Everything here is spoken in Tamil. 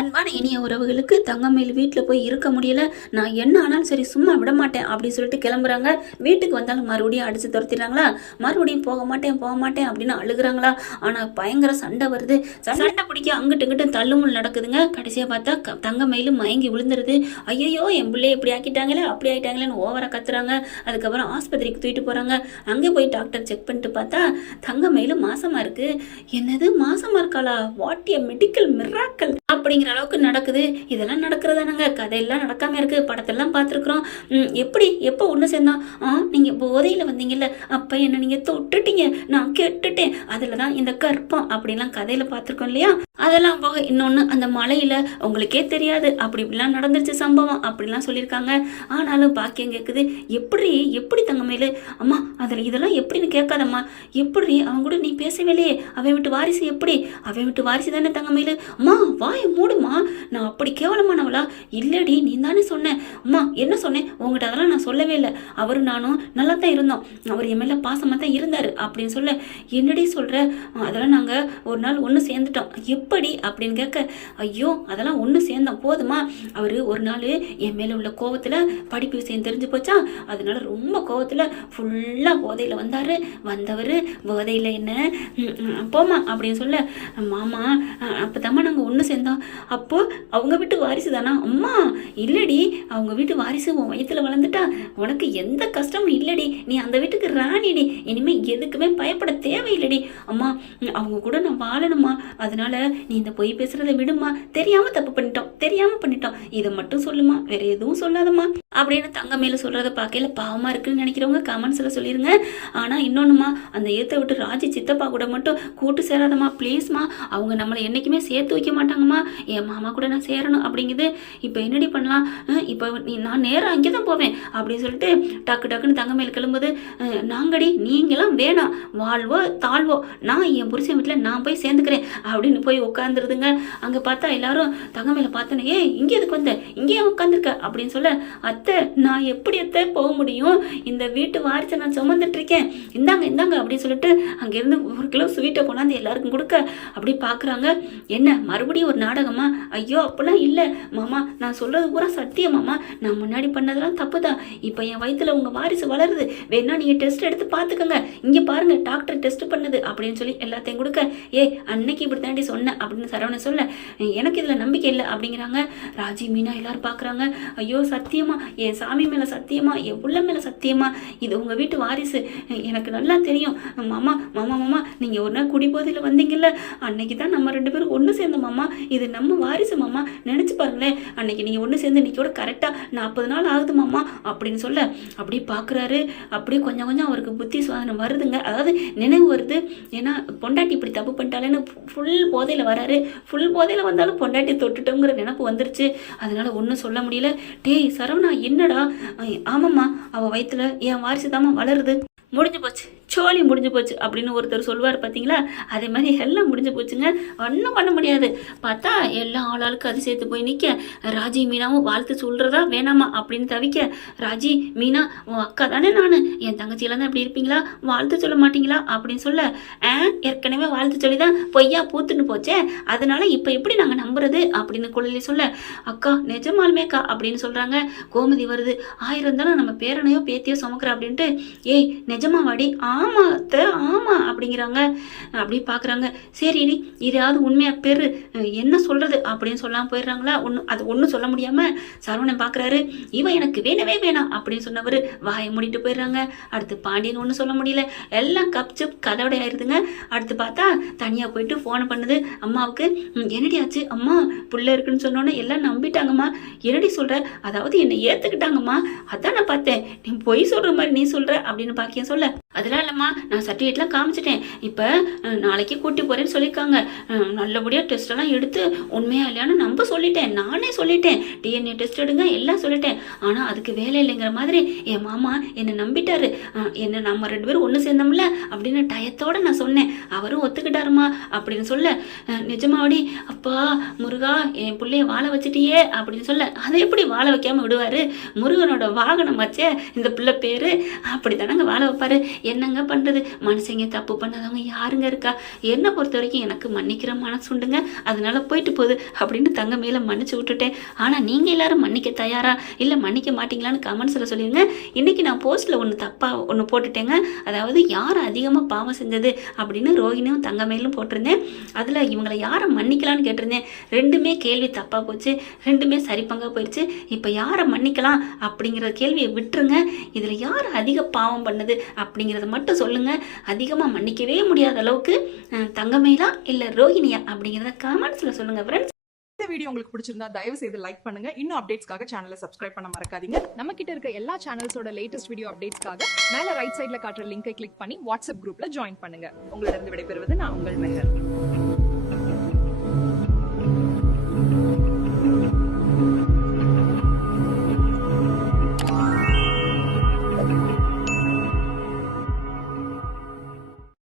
அன்பான இனிய உறவுகளுக்கு தங்கமயில் வீட்டில் போய் இருக்க முடியல, நான் என்ன ஆனாலும் சரி சும்மா விட மாட்டேன் அப்படின்னு சொல்லிட்டு கிளம்புறாங்க. வீட்டுக்கு வந்தாலும் மறுபடியும் அடித்து துரத்திடுறாங்களா, மறுபடியும் போக மாட்டேன் போக மாட்டேன் அப்படின்னு அழுகுறாங்களா. ஆனால் பயங்கர சண்டை வருது. சண்டை பிடிக்க அங்கிட்டு இங்கிட்டு தள்ளுமுள் நடக்குதுங்க. கடைசியாக பார்த்தா தங்கமயிலும் மயங்கி விழுந்துருது. ஐயோ என் பிள்ளைய இப்படி ஆக்கிட்டாங்களே அப்படி ஆகிட்டாங்களேன்னு ஓவராக கத்துறாங்க. அதுக்கப்புறம் ஆஸ்பத்திரிக்கு தூக்கிட்டு போகிறாங்க. அங்கே போய் டாக்டர் செக் பண்ணிட்டு பார்த்தா தங்கமயிலும் மாசமாக இருக்குது. என்னது மாசமாக இருக்காளா, வாட் எ மெடிக்கல் மிராக்கல் அப்படிங்கிற அளவுக்கு நடக்குது. இதெல்லாம் நடக்கிறதானங்க, கதையெல்லாம் நடக்காம இருக்கு. படத்தெல்லாம் பார்த்துருக்குறோம். எப்படி எப்போ ஒன்று சேர்ந்தோம், நீங்கள் போதையில் வந்தீங்கல்ல அப்போ என்ன நீங்கள் தொட்டுட்டீங்க, நான் கெட்டுட்டேன், அதில் தான் இந்த கற்பம் அப்படிலாம் கதையில் பார்த்துருக்கோம் இல்லையா. அதெல்லாம் போக இன்னொன்று, அந்த மலையில் உங்களுக்கே தெரியாது அப்படி இப்படிலாம் நடந்துருச்சு சம்பவம் அப்படிலாம் சொல்லியிருக்காங்க. ஆனாலும் பாக்கியம் கேட்குது. எப்படி எப்படி தங்கமேலு அம்மா அதில் இதெல்லாம் எப்படின்னு கேட்காதம்மா, எப்படி அவங்க கூட நீ பேசவே இல்லையே, அவன் விட்டு வாரிசு எப்படி, அவன் விட்டு வாரிசு தானே தங்கமேலு, அம்மா வாயை மூடுமா, நான் அப்படி கேவலமானவளா, இல்லடி நீ தானே சொன்னேன், அம்மா என்ன சொன்னேன் உங்ககிட்ட, அதெல்லாம் நான் சொல்லவே இல்லை, அவரும் நானும் நல்லா தான் இருந்தோம், அவர் என் மேலே பாசமாக தான் இருந்தார் அப்படின்னு சொல்ல, என்னடி சொல்கிற, அதெல்லாம் நாங்கள் ஒரு நாள் ஒன்று சேர்ந்துட்டோம், எப்படி அப்படின்னு கேட்க, ஐயோ அதெல்லாம் ஒன்று சேர்ந்தோம் போதுமா, அவர் ஒரு நாள் என் மேலே உள்ள கோவத்தில் படிப்பு விஷயம் தெரிஞ்சு போச்சா, அதனால ரொம்ப கோவத்தில் ஃபுல்லாக போதையில் வந்தவர் போதையில் என்ன போமா அப்படின்னு சொல்ல, மாமா அப்போ தாம்மா நாங்கள் ஒன்று சேர்ந்தோம், அப்போ அவங்க வீட்டு வாரிசு தானா, அம்மா இல்லடி அவங்க வீட்டு வாரிசு உன் வயிற்றுல வளர்ந்துட்டா உனக்கு எந்த கஷ்டமும் இல்லடி, நீ அந்த வீட்டுக்கு ராணிடி, இனிமேல் எதுக்குமே பயப்பட தேவையில்லடி, அம்மா அவங்க கூட நான் வாழணுமா, அதனால நீ இந்த பொய் பேசுறதை விடுமா, தெரியாம தப்பு பண்ணிட்டோம் இதை மட்டும் சொல்லுமா, வேற எதுவும் சொல்லாதம்மா அப்படின்னு தங்கமேலு சொல்றதை பார்க்கல பாவமா இருக்குன்னு நினைக்கிறவங்க கமெண்ட்ஸ்ல சொல்லிருங்க. ஆனா இன்னொன்னுமா, அந்த ஏத்த விட்டு ராஜி சித்தப்பா கூட மட்டும் கூட்டு சேராதம்மா ப்ளீஸ்மா, அவங்க நம்மளை என்னைக்குமே சேர்த்து வைக்க மாட்டாங்கம்மா, என் மாமா கூட நான் சேரணும் அப்படிங்குது, இப்போ என்னடி பண்ணலாம், இப்போ நான் நேரம் அங்கே தான் போவேன் அப்படின்னு சொல்லிட்டு டக்குன்னு தங்கமேல் கிளம்புது. நாங்கடி நீங்களாம் வேணாம், வாழ்வோ தாழ்வோ நான் என் புருஷன் வீட்டில் நான் போய் சேர்ந்துக்கிறேன் அப்படின்னு போய் உட்காந்துருதுங்க. அங்கே பார்த்தா எல்லாரும் தங்கமேல பார்த்தோன்னே, ஏ இங்கே எதுக்கு வந்த, இங்கேயே உட்காந்துருக்க அப்படின்னு சொல்ல, அத்தை நான் எப்படி அத்தை போக முடியும், இந்த வீட்டு வாரிசை நான் சுமந்துட்டு இருக்கேன், இந்தாங்க அப்படின்னு சொல்லிட்டு அங்கேருந்து 1 கிலோ ஸ்வீட்டை கொண்டாந்து எல்லாருக்கும் கொடுக்க, அப்படி பார்க்குறாங்க. என்ன மறுபடியும் ஒரு நாடகமா, ஐயோ அப்பெல்லாம் இல்லை மாமா, நான் சொல்கிறது பூரா சத்தியம் மாமா, நான் முன்னாடி பண்ணதெல்லாம் தப்பு தான், இப்போ என் வயிற்றுல உங்கள் வாரிசு வளருது, வேணா நீங்கள் டெஸ்ட் எடுத்து பார்த்துக்கோங்க, இங்கே பாருங்கள் டாக்டர் டெஸ்ட் பண்ணுது அப்படின்னு சொல்லி எல்லாத்தையும் கொடுக்க, அன்னைக்கு இப்படி தாண்டி சொன்னேன் அப்படின்னு சரவணன் சொல்ல, எனக்கு இதில் நம்பிக்கை இல்லை அப்படிங்கிறாங்க. ராஜி மீனா எல்லாரும் பார்க்குறாங்க. ஐயோ சத்தியமா, என் சாமி மேலே சத்தியமா, என் புள்ள மேலே சத்தியமா, இது உங்கள் வீட்டு வாரிசு, எனக்கு நல்லா தெரியும் மாமா, நீங்கள் ஒரு நாள் குடிபோதையில் வந்தீங்கல்ல, அன்னைக்கு தான் நம்ம 2 பேரும் ஒன்று சேர்ந்தோம் மாமா, இது நம்ம வாரிசு மாமா, நினச்சி பாருங்களேன், அன்னைக்கு நீங்கள் ஒன்று சேர்ந்து இன்னைக்கோட கரெக்டாக 40 நாள் ஆகுது மாமா அப்படின்னு சொல்ல, அப்படி பார்க்குறாரு. அப்படியே கொஞ்சம் அவருக்கு புத்தி சுவாதனம் வருதுங்க, அதாவது நினைவு வருது. ஏன்னா பொண்டாட்டி இப்படி தப்பு பண்ணிட்டாலேன்னு ஃபுல் போதையில் வராரு, ஃபுல் போதையில் வந்தாலும் பொண்டாட்டி தொட்டுட்டோங்கிற நினப்பு வந்துருச்சு. அதனால ஒன்றும் சொல்ல முடியல. டேய் சரவணா என்னடா, ஆமாம்மா அவள் வயிற்றுல என் வாரிசு தாம்மா வளருது, முடிஞ்சு போச்சு சோழி முடிஞ்சு போச்சு அப்படின்னு ஒருத்தர் சொல்வார் பார்த்தீங்களா, அதே மாதிரி எல்லாம் முடிஞ்சு போச்சுங்க, ஒன்றும் பண்ண முடியாது. பார்த்தா எல்லா ஆளாளுக்கு அது சேர்த்து போய் நிற்க, ராஜி மீனாவும் வாழ்த்து சொல்கிறதா வேணாமா அப்படின்னு தவிக்க, ராஜி மீனா உன் அக்கா தானே, நான் என் தங்கச்சியெல்லாம் தான் இப்படி இருப்பீங்களா, வாழ்த்து சொல்ல மாட்டீங்களா அப்படின்னு சொல்ல, ஏற்கனவே வாழ்த்து சொல்லி தான் பொய்யா பூத்துன்னு போச்சே, அதனால இப்போ எப்படி நாங்கள் நம்புறது அப்படின்னு குழலி சொல்ல, அக்கா நிஜமாலுமே அக்கா அப்படின்னு சொல்கிறாங்க. கோமதி வருது, 1000 தானே நம்ம பேரனையோ பேத்தியோ சுமக்கிற அப்படின்ட்டு, ஏய் நிஜமா வாடி, ஆமா அத்தை ஆமா அப்படிங்கிறாங்க. அப்படி பார்க்குறாங்க. சரி இதையாவது உண்மையா பெரு என்ன சொல்றது அப்படின்னு சொல்லாமல் போயிடுறாங்களா, ஒன்றும் சொல்ல முடியாமல் சரவணன் பார்க்குறாரு. இவன் எனக்கு வேணவே வேணாம் அப்படின்னு சொன்னவர் வாயை மூடிட்டு போயிடுறாங்க. அடுத்து பாண்டியன் ஒன்றும் சொல்ல முடியல, எல்லாம் கப்சப் கதவடை ஆயிடுதுங்க. அடுத்து பார்த்தா தனியாக போயிட்டு ஃபோனை பண்ணுது அம்மாவுக்கு. என்னடி ஆச்சு அம்மா, புள்ள இருக்குன்னு சொன்னோன்னே எல்லாம் நம்பிட்டாங்கம்மா, என்னடி சொல்கிற, அதாவது என்னை ஏற்றுக்கிட்டாங்கம்மா, அதான் நான் பார்த்தேன், நீ பொய் சொல்கிற மாதிரி நீ சொல்கிற அப்படின்னு பாக்கியம் சொல்ல, அதெல்லாம் இல்லைம்மா நான் சர்டிஃபிகேட்லாம் காமிச்சிட்டேன், இப்போ நாளைக்கு கூட்டி போகிறேன்னு சொல்லியிருக்காங்க, நல்லபடியாக டெஸ்ட்டெல்லாம் எடுத்து உண்மையாக இல்லையான்னு நம்ப சொல்லிட்டேன், நானே சொல்லிட்டேன், டிஎன்ஏ டெஸ்ட் எடுங்க எல்லாம் சொல்லிட்டேன், ஆனால் அதுக்கு வேலை இல்லைங்கிற மாதிரி என் மாமா என்னை நம்பிட்டாரு, என்ன நம்ம 2 பேரும் ஒன்று சேர்ந்தோம்ல அப்படின்னு டயத்தோடு நான் சொன்னேன், அவரும் ஒத்துக்கிட்டாருமா அப்படின்னு சொல்ல, நிஜமாவடி அப்பா முருகா என் பிள்ளைய வாழ வச்சுட்டியே அப்படின்னு சொல்ல, அதை எப்படி வாழ வைக்காமல் விடுவார், முருகனோட வாகனம் வச்சே இந்த பிள்ளை பேர் அப்படி தானங்க வாழ வைப்பார், என்னங்க என்னங்க பண்ணுறது, மனுஷங்க தப்பு பண்ணாதவங்க யாருங்க இருக்கா? என்னை பொறுத்த வரைக்கும் எனக்கு மன்னிக்கிற மனசு உண்டுங்க, அதனால போயிட்டு போகுது அப்படின்னு தங்கமயில மன்னிச்சு விட்டுட்டேன். ஆனால் நீங்கள் எல்லாரும் மன்னிக்க தயாரா இல்லை மன்னிக்க மாட்டீங்களான்னு கமெண்ட்ஸில் சொல்லிடுங்க. இன்றைக்கி நான் போஸ்ட்டில் ஒன்று போட்டுட்டேங்க. அதாவது யார் அதிகமாக பாவம் செஞ்சது அப்படின்னு ரோஹிணியும் தங்கமயிலும் போட்டிருந்தேன். அதில் இவங்களை யாரை மன்னிக்கலான்னு கேட்டிருந்தேன். ரெண்டுமே கேள்வி தப்பாக போச்சு, ரெண்டுமே சரி பங்காக போயிடுச்சு. இப்போ யாரை மன்னிக்கலாம் அப்படிங்கிற கேள்வியை விட்டுருங்க. இதில் யார் அதிக பாவம் பண்ணது அப்படிங்கிறத மட்டும் சொல்லுங்கள். அதிகமாக மன்னிக்கவே முடியாத அளவுக்கு தங்கமயிலா இல்லை ரோஹிணியா அப்படிங்கிறத கமெண்ட்ஸில் சொல்லுங்கள் ஃப்ரெண்ட்ஸ். இந்த வீடியோ உங்களுக்கு பிடிச்சிருந்தா தயவு செய்து லைக் பண்ணுங்க. இன்னும் அப்டேட்ஸ்க்காக சேனலை சப்ஸ்கிரைப் பண்ண மறக்காதீங்க. நம்ம கிட்ட இருக்க எல்லா சேனல்ஸோட லேட்டஸ்ட் வீடியோ அப்டேட்ஸ்க்காக மேல ரைட் சைடுல காட்டுற லிங்கை கிளிக் பண்ணி வாட்ஸ்அப் குரூப்ல ஜாயின் பண்ணுங்க. உங்களிடம் விடைபெறுவது நான் உங்கள் மெஹர்.